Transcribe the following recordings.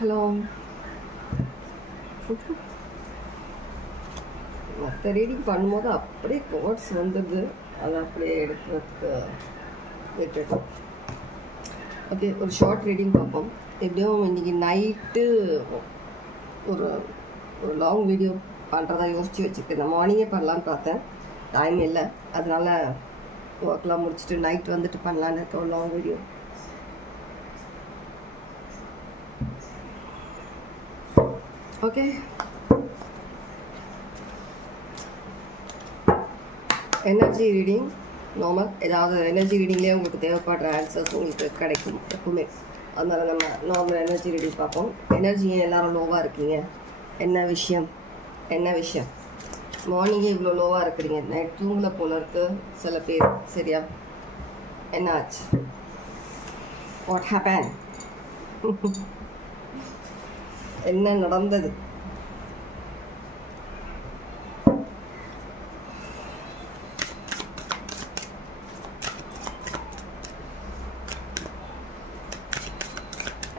Hello. மற்ற reading பண்ணும்போது அப்படியே கோட்ஸ் வந்துடுது, அதை அப்படியே எடுக்கிறதுக்கு விட்டுட்டோம். ஓகே, ஒரு ஷார்ட் ரீடிங் பார்ப்போம். எப்படியும் இன்றைக்கி நைட்டு ஒரு ஒரு லாங் வீடியோ பண்ணுறதா யோசித்து வச்சுருக்கேன். நான் மார்னிங்கே பண்ணலான்னு பார்த்தேன், டைம் இல்லை. அதனால் ஒர்க்லாம் முடிச்சுட்டு நைட் வந்துட்டு பண்ணலான்னு இருக்க ஒரு long video. Okay, energy reading normal. ஏதாவது எனர்ஜி ரீடிங்லேயே உங்களுக்கு தேவைப்படுற ஆன்சர்ஸ் உங்களுக்கு கிடைக்கும் எப்பவுமே. அதனால் நம்ம நார்மல் எனர்ஜி ரீடிங் பார்ப்போம். எனர்ஜி ஏன் எல்லோரும் லோவாக இருக்கீங்க? என்ன விஷயம்? மார்னிங்கே இவ்வளோ லோவாக இருக்கிறீங்க? நைட் தூங்கல போல இருக்கு சில பேர், சரியா? என்ன ஆச்சு? What happen? என்ன நடந்தது?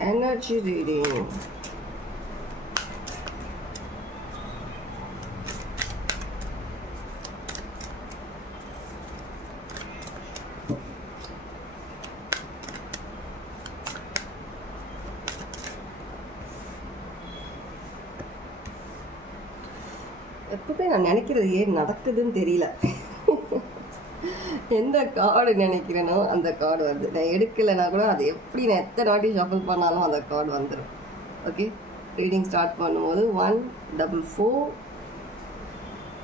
Energy reading. எப்பவுமே நான் நினைக்கிறது ஏன் நடக்குதுன்னு தெரியல. எந்த கார்டு நினைக்கிறேனோ அந்த கார்டு வருது. நான் எடுக்கலைன்னா கூட அது எப்படி நான் எத்தனை வாட்டி ஷஃபிள் பண்ணாலும் அந்த கார்டு வந்துடும். ஓகே, ரீடிங் ஸ்டார்ட் பண்ணும்போது 144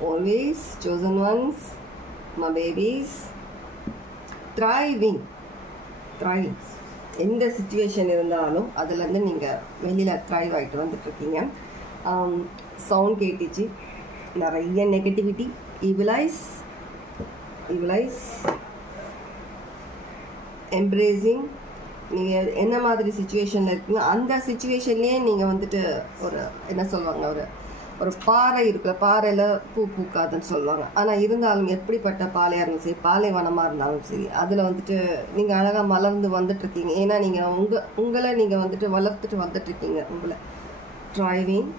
always chosen ones, my babies, thriving. எந்த சிச்சுவேஷன் இருந்தாலும் அதுலேருந்து நீங்கள் வெளியில் த்ரைவ் ஆகிட்டு வந்துட்டுருக்கீங்க. சவுண்ட் கேட்டுச்சு, நிறைய நெகட்டிவிட்டி, ஈவிலைஸ், எம்ப்ரேசிங். நீங்கள் என்ன மாதிரி சுச்சுவேஷனில் இருக்கீங்க அந்த சுச்சுவேஷன்லேயே நீங்கள் வந்துட்டு ஒரு என்ன சொல்லுவாங்க, ஒரு பாறை இருக்கிற பாறையில் பூ பூக்காதுன்னு சொல்லுவாங்க. ஆனால் இருந்தாலும் எப்படிப்பட்ட பாலையாக இருந்தாலும் சரி, பாலைவனமாக இருந்தாலும் சரி, அதில் வந்துட்டு நீங்கள் அழகாக மலர்ந்து வந்துட்டுருக்கீங்க. ஏன்னா நீங்கள் உங்களை நீங்கள் வந்துட்டு வளர்த்துட்டு வந்துட்டுருக்கீங்க. உங்களை ட்ரைவிங்,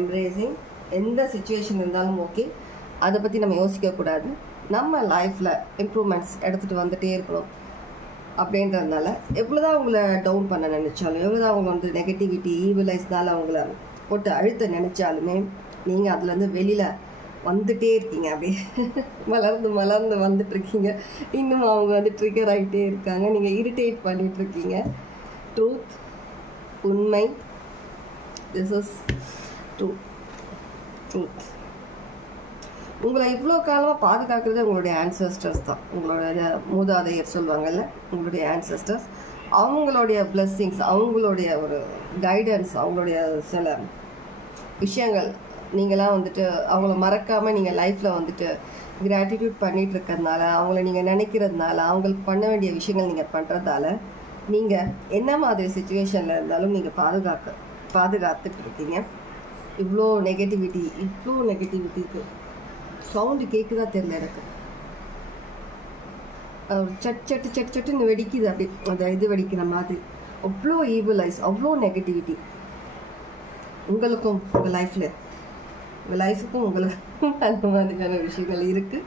எம்ப்ரேசிங். எந்த சுச்சுவேஷன் இருந்தாலும் ஓகே, அதை பற்றி நம்ம யோசிக்கக்கூடாது. நம்ம லைஃப்பில் இம்ப்ரூவ்மெண்ட்ஸ் எடுத்துகிட்டு வந்துகிட்டே இருக்கணும். அப்படின்றதுனால எவ்வளோதான் உங்களை டவுன் பண்ண நினச்சாலும், எவ்வளோதான் அவங்க வந்து நெகட்டிவிட்டி, ஈவிலைஸ்னால அவங்கள போட்டு அழுத்த நினச்சாலுமே நீங்கள் அதுலேருந்து வெளியில் வந்துகிட்டே இருக்கீங்க. அப்படியே மலர்ந்து வந்துட்டுருக்கீங்க. இன்னும் அவங்க வந்து ட்ரிகர் ஆகிட்டே இருக்காங்க, நீங்கள் இரிட்டேட் பண்ணிகிட்ருக்கீங்க. ட்ரூத், உண்மை, திஸ் இஸ் ட்ரூத். உங்களை இவ்வளோ காலமாக பாதுகாக்கிறது உங்களுடைய ஆன்சஸ்டர்ஸ் தான். உங்களுடைய மூதாதையர் சொல்லுவாங்கல்ல, உங்களுடைய ஆன்சஸ்டர்ஸ். அவங்களுடைய பிளெஸ்ஸிங்ஸ், அவங்களுடைய ஒரு கைடன்ஸ், அவங்களுடைய சில விஷயங்கள் நீங்களாம் வந்துட்டு அவங்கள மறக்காமல் நீங்கள் லைஃப்பில் வந்துட்டு கிராட்டிடியூட் பண்ணிகிட்டு இருக்கிறதுனால, அவங்கள நீங்கள் நினைக்கிறதுனால, அவங்களுக்கு பண்ண வேண்டிய விஷயங்கள் நீங்கள் பண்ணுறதால, நீங்கள் என்ன மாதிரி சுச்சுவேஷனில் இருந்தாலும் நீங்கள் பாதுகாத்துட்டு இருக்கீங்க. இவ்வளோ நெகட்டிவிட்டிக்கு சவுண்டு கேட்குதா தெரியல எனக்கு. சட்டுன்னு வெடிக்குது, அப்படி அந்த இது வெடிக்கிற மாதிரி. அவ்வளோ ஈவிலைஸ், அவ்வளோ நெகட்டிவிட்டி உங்களுக்கும் உங்கள் லைஃபுக்கும் உங்களுக்கும் அந்த மாதிரியான விஷயங்கள் இருக்குது.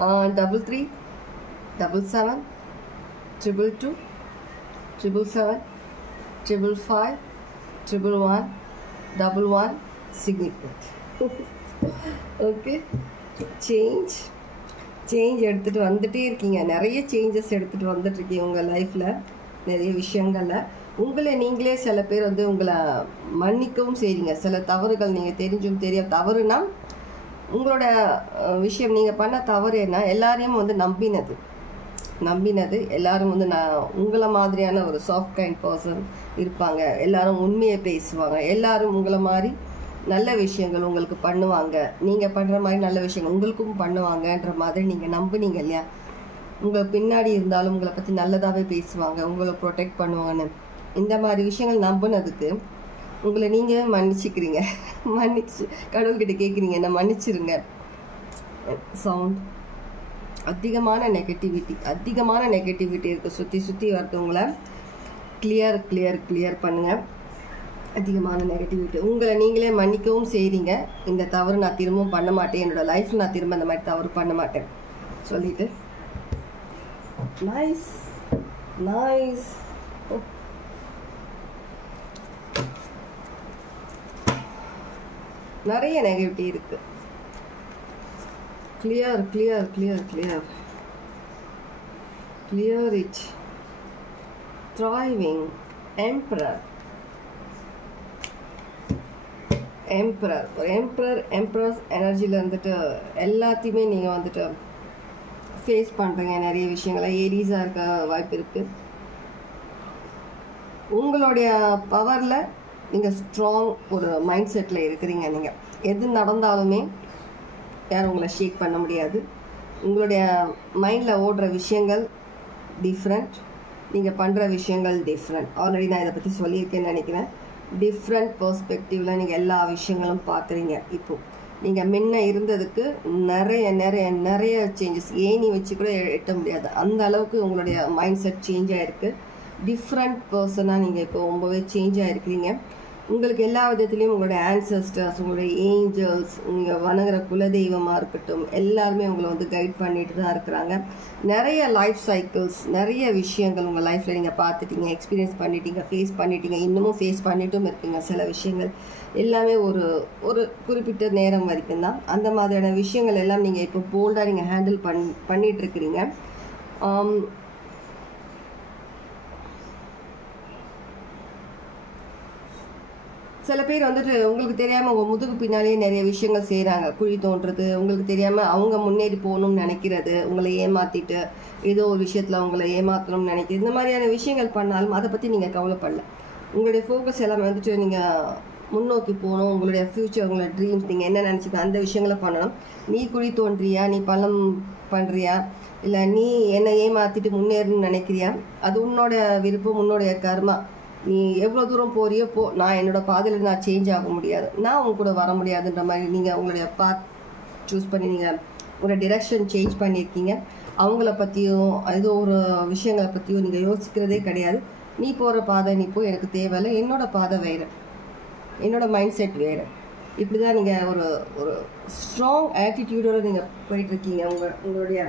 33 77 222 777 555 111 11 significant. ஓகே, சேஞ்ச் எடுத்துகிட்டு வந்துகிட்டே இருக்கீங்க. நிறைய சேஞ்சஸ் எடுத்துகிட்டு வந்துட்டுருக்கீங்க உங்கள் லைஃப்பில், நிறைய விஷயங்களில். உங்களை நீங்களே சில பேர் வந்து உங்களை மன்னிக்கவும் செய்றீங்க. சில தவறுகள் நீங்கள் தெரிஞ்சும் தெரியாத தவறுனா, உங்களோட விஷயம் நீங்கள் பண்ண தவறு என்ன, எல்லாரையும் வந்து நம்பினது. எல்லாரும் வந்து உங்களை மாதிரியான ஒரு சாஃப்ட் கைண்ட் பர்சன் இருப்பாங்க. எல்லாரும் உண்மையை பேசுவாங்க. எல்லாரும் உங்களை மாதிரி நல்ல விஷயங்கள் உங்களுக்கு பண்ணுவாங்க. நீங்கள் பண்ணுற மாதிரி நல்ல விஷயங்கள் உங்களுக்கும் பண்ணுவாங்கன்ற மாதிரி நீங்கள் நம்புனீங்க இல்லையா? உங்கள் பின்னாடி இருந்தாலும் உங்களை பற்றி நல்லதாகவே பேசுவாங்க, உங்களை ப்ரொடெக்ட் பண்ணுவாங்கன்னு. இந்த மாதிரி விஷயங்கள் நம்பினதுக்கு உங்களை நீங்கள் மன்னிச்சுக்கிறீங்க. மன்னிச்சு கடவுள்கிட்ட கேட்குறீங்க, என்ன மன்னிச்சிருங்க. சவுண்ட், அதிகமான நெகட்டிவிட்டி இருக்குது, சுற்றி வருது. உங்களை கிளியர் பண்ணுங்கள். அதிகமான நெகட்டிவிட்டி. உங்களை நீங்களே மன்னிக்கவும் செய்கிறீங்க. இந்த தவறு நான் திரும்பவும் பண்ண மாட்டேன், என்னோடய லைஃப்பில் நான் திரும்ப இந்த மாதிரி தவறு பண்ண மாட்டேன் சொல்லிட்டு. Nice nice. நிறைய நெகட்டிவிட்டி இருக்கு. Clear clear clear clear clear it. Thriving emperor. Emperor ஒரு எம்பரர்ஸ் எனர்ஜியில் வந்துட்டு எல்லாத்தையுமே நீங்கள் வந்துட்டு ஃபேஸ் பண்ணுறீங்க. நிறைய விஷயங்களை ஏரிஸாக இருக்க வாய்ப்பு இருக்குது. உங்களுடைய பவரில் நீங்கள் ஸ்ட்ராங் ஒரு மைண்ட் செட்டில் இருக்கிறீங்க. நீங்கள் எது நடந்தாலுமே யாரும் உங்களை ஷேக் பண்ண முடியாது. உங்களுடைய மைண்டில் ஓடுற விஷயங்கள் டிஃப்ரெண்ட், நீங்கள் பண்ணுற விஷயங்கள் டிஃப்ரெண்ட். ஆல்ரெடி நான் இதை பற்றி சொல்லியிருக்கேன்னு நினைக்கிறேன். டிஃப்ரெண்ட் பெர்ஸ்பெக்டிவில் நீங்கள் எல்லா விஷயங்களும் பார்க்குறீங்க. இப்போது நீங்கள் முன்ன இருந்ததுக்கு நிறைய நிறைய நிறைய சேஞ்சஸ் ஏணி வச்சு கூட எட்ட முடியாது, அந்த அளவுக்கு உங்களுடைய மைண்ட் செட் சேஞ்ச் ஆகிருக்கு. டிஃப்ரெண்ட் பர்சனாக நீங்கள் இப்போ ரொம்பவே சேஞ்ச் ஆகிருக்கிறீங்க. உங்களுக்கு எல்லா விதத்துலேயும் உங்களுடைய ஆன்சஸ்டர்ஸ், உங்களுடைய ஏஞ்சல்ஸ், நீங்கள் வணங்குற குலதெய்வமாக இருக்கட்டும், எல்லாருமே உங்களை வந்து கைட் பண்ணிட்டு தான் இருக்கிறாங்க. நிறைய லைஃப் சைக்கிள்ஸ், நிறைய விஷயங்கள் உங்கள் லைஃப்பில் நீங்கள் பார்த்துட்டீங்க, எக்ஸ்பீரியன்ஸ் பண்ணிட்டீங்க, ஃபேஸ் பண்ணிட்டீங்க, இன்னமும் ஃபேஸ் பண்ணிட்டும் இருக்கீங்க. சில விஷயங்கள் எல்லாமே ஒரு ஒரு குறிப்பிட்ட நேரம் வரைக்கும் தான். அந்த மாதிரியான விஷயங்கள் எல்லாம் நீங்கள் இப்போ போல்டாக நீங்கள் ஹேண்டில் பண்ணிகிட்ருக்கிறீங்க. சில பேர் வந்துட்டு உங்களுக்கு தெரியாமல் உங்கள் முதுகு பின்னாலேயே நிறைய விஷயங்கள் செய்கிறாங்க. குழி தோன்றுறது, உங்களுக்கு தெரியாமல் அவங்க முன்னேறி போகணும்னு நினைக்கிறது, உங்களை ஏமாற்றிட்டு ஏதோ ஒரு விஷயத்தில் உங்களை ஏமாற்றணும்னு நினைக்கிறது, இந்த மாதிரியான விஷயங்கள் பண்ணாலும் அதை பற்றி நீங்கள் கவலைப்படல. உங்களுடைய ஃபோக்கஸ் எல்லாமே வந்துட்டு நீங்கள் முன்னோக்கி போகணும். உங்களுடைய ஃப்யூச்சர், உங்களோட ட்ரீம்ஸ், நீங்கள் என்ன நினச்சிக்க அந்த விஷயங்களை பண்ணணும். நீ குழி தோன்றியா, நீ பள்ளம் பண்ணுறியா, இல்லை நீ என்னை ஏமாற்றிட்டு முன்னேறணும்னு நினைக்கிறியா, அது உன்னோட விருப்பம், உன்னுடைய கர்மா. நீ எவ்வளோ தூரம் போறியோ போ, நான் என்னோட பாதையில் நான் சேஞ்ச் ஆக முடியாது, நான் உங்க கூட வர முடியாதுன்ற மாதிரி நீங்கள் உங்களுடைய பாத் சூஸ் பண்ணி நீங்கள் உங்களோட டிரெக்ஷன் சேஞ்ச் பண்ணியிருக்கீங்க. அவங்கள பற்றியும் ஏதோ ஒரு விஷயங்களை பற்றியும் நீங்கள் யோசிக்கிறதே கிடையாது. நீ போகிற பாதை நீ போய், எனக்கு தேவையில்லை, என்னோட பாதை வேறு, என்னோட மைண்ட் செட் வேறு. இப்படி தான் நீங்கள் ஒரு ஒரு ஸ்ட்ராங் ஆட்டிடியூடோடு நீங்கள் போயிட்டுருக்கீங்க உங்களுடைய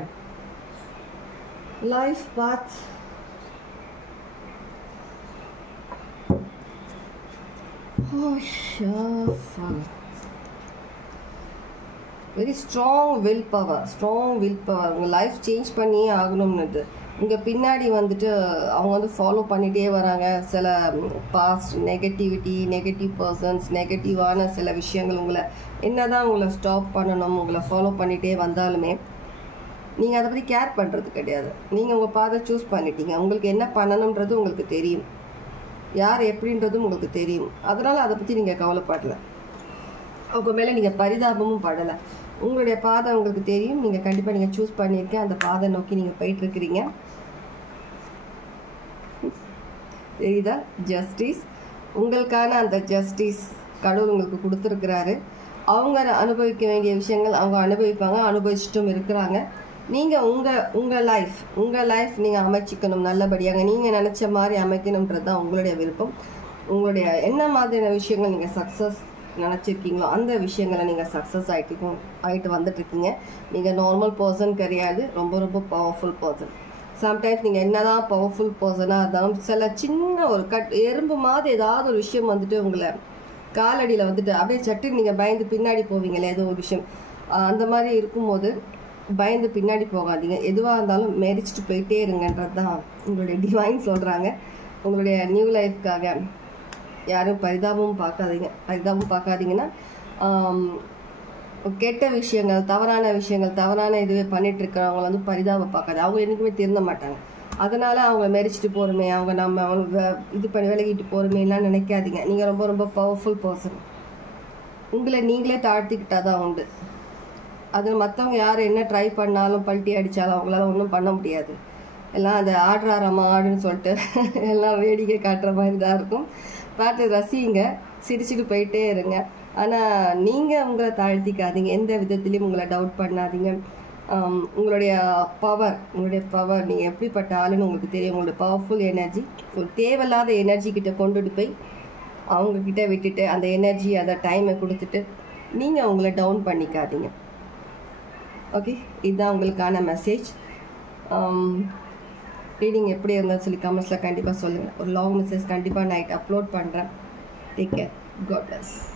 life path. Very strong will power, உங்கள் லைஃப் சேஞ்ச் பண்ணியே ஆகணும்னு. இங்கே பின்னாடி வந்துட்டு அவங்க வந்து ஃபாலோ பண்ணிகிட்டே வராங்க. சில பாஸ்ட் நெகட்டிவிட்டி, நெகட்டிவ் பர்சன்ஸ், நெகட்டிவான சில விஷயங்கள் உங்களை என்ன தான் உங்களை ஸ்டாப் பண்ணணும், உங்களை ஃபாலோ பண்ணிகிட்டே வந்தாலுமே நீங்கள் அதை பற்றி கேர் பண்ணுறது கிடையாது. நீங்கள் உங்கள் பாதை சூஸ் பண்ணிட்டீங்க. உங்களுக்கு என்ன பண்ணணுன்றது உங்களுக்கு தெரியும், யார் எப்படின்றதும் உங்களுக்கு தெரியும். அதனால் அதை பற்றி நீங்கள் கவலைப்படலை, உங்கள் மேலே நீங்கள் பரிதாபமும் படலை. உங்களுடைய பாதை உங்களுக்கு தெரியும், நீங்கள் கண்டிப்பாக நீங்கள் சூஸ் பண்ணியிருக்கேன், அந்த பாதை நோக்கி நீங்கள் போயிட்டுருக்கிறீங்க. தெரியுதா? ஜஸ்டிஸ், உங்களுக்கான அந்த ஜஸ்டிஸ் கடவுள் உங்களுக்கு கொடுத்துருக்கிறாரு. அவங்க அனுபவிக்க வேண்டிய விஷயங்கள் அவங்க அனுபவிப்பாங்க, அனுபவிச்சுட்டும் இருக்கிறாங்க. நீங்கள் உங்கள் லைஃப் நீங்கள் அமைச்சிக்கணும் நல்லபடியாக, நீங்கள் நினச்ச மாதிரி அமைக்கணுன்றது தான் உங்களுடைய விருப்பம். உங்களுடைய என்ன மாதிரியான விஷயங்கள் நீங்கள் சக்ஸஸ் நினச்சிருக்கீங்களோ அந்த விஷயங்களை நீங்கள் சக்ஸஸ் ஆகிட்டு வந்துட்டுருக்கீங்க. நீங்கள் நார்மல் பர்சன் கிடையாது, ரொம்ப ரொம்ப பவர்ஃபுல் பர்சன். சம்டைம்ஸ் நீங்கள் என்ன தான் பவர்ஃபுல் பர்சனாக இருந்தாலும் சில சின்ன ஒரு எறும்பு மாதிரி ஏதாவது ஒரு விஷயம் வந்துட்டு உங்களை காலடியில் வந்துட்டு அப்படியே சட்டு நீங்கள் பயந்து பின்னாடி போவீங்களே ஏதோ ஒரு விஷயம், அந்த மாதிரி இருக்கும்போது பயந்து பின்னாடி போகாதீங்க. எதுவாக இருந்தாலும் மெரிச்சிட்டு போயிட்டே இருங்கன்றது தான் உங்களுடைய டிவைன் சொல்கிறாங்க. உங்களுடைய நியூ லைஃப்காக யாரும் பரிதாபமும் பார்க்காதீங்கன்னா கெட்ட விஷயங்கள், தவறான இதுவே பண்ணிட்டு இருக்கிறவங்க வந்து பரிதாபம் பார்க்காது. அவங்க என்றைக்குமே திருந்த மாட்டாங்க. அதனால் அவங்கள மெரிச்சிட்டு போகிறோமே, அவங்க இது பண்ணி விலகிட்டு போகிறோமேலாம் நினைக்காதீங்க. நீங்கள் ரொம்ப ரொம்ப பவர்ஃபுல் பர்சன். உங்களை நீங்களே தாழ்த்திக்கிட்டா தான் உண்டு. அதில் மற்றவங்க யார் என்ன ட்ரை பண்ணாலும் பல்ட்டி அடித்தாலும் அவங்களால ஒன்றும் பண்ண முடியாது. எல்லாம் அந்த ஆடுறாரம்மா ஆடுன்னு சொல்லிட்டு எல்லாம் வேடிக்கை காட்டுற மாதிரி தான் இருக்கும். பார்த்து ரசிங்க, சிரிச்சுட்டு போயிட்டே இருங்க. ஆனால் நீங்கள் உங்களை தாழ்த்திக்காதீங்க, எந்த விதத்துலேயும் உங்களை டவுட் பண்ணாதீங்க. உங்களுடைய பவர் நீங்கள் எப்படிப்பட்ட ஆளுன்னு உங்களுக்கு தெரியும். உங்களுடைய பவர்ஃபுல் எனர்ஜி ஒரு தேவையில்லாத எனர்ஜி கிட்ட கொண்டுட்டு போய் அவங்கக்கிட்ட விட்டுட்டு அந்த எனர்ஜி அந்த டைமை கொடுத்துட்டு நீங்கள் உங்களை டவுன் பண்ணிக்காதீங்க. ஓகே, இதுதான் உங்களுக்கான மெசேஜ். ரீடிங் எப்படி இருந்தாலும் சொல்லி கமெண்ட்ஸில் கண்டிப்பாக சொல்லுங்கள். ஒரு லாங் மெசேஜ் கண்டிப்பாக நைட் அப்லோட் பண்ணுறேன். Take care. God plus.